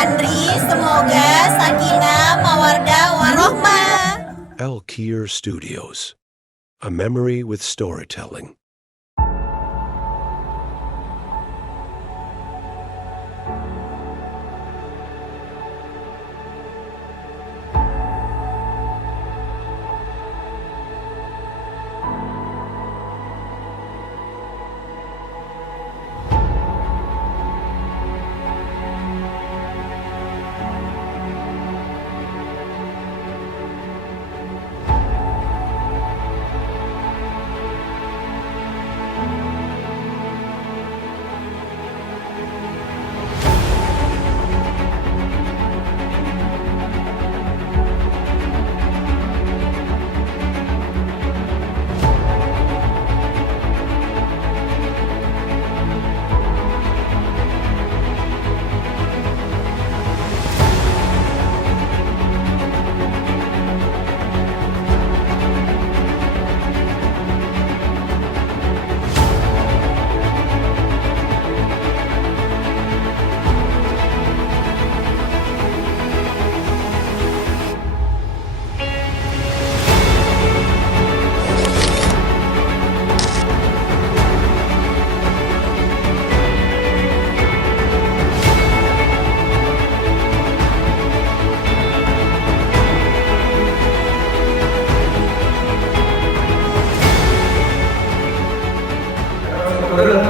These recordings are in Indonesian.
Andri, semoga sakinah, mawardah, warohmah. El Kier Studios, a memory with storytelling.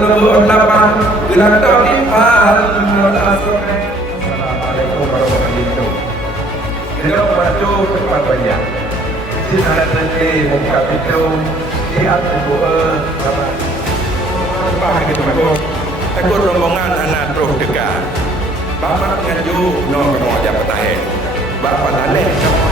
Assalamualaikum warahmatullahi wabarakatuh. Hello, baju cepat banyak. Di sana nanti muka pintu, di atas buah, apa gitu macam. Takut rombongan anak terus dekat. Bapak ngaju no kemo aja petahe. Bapak daleh.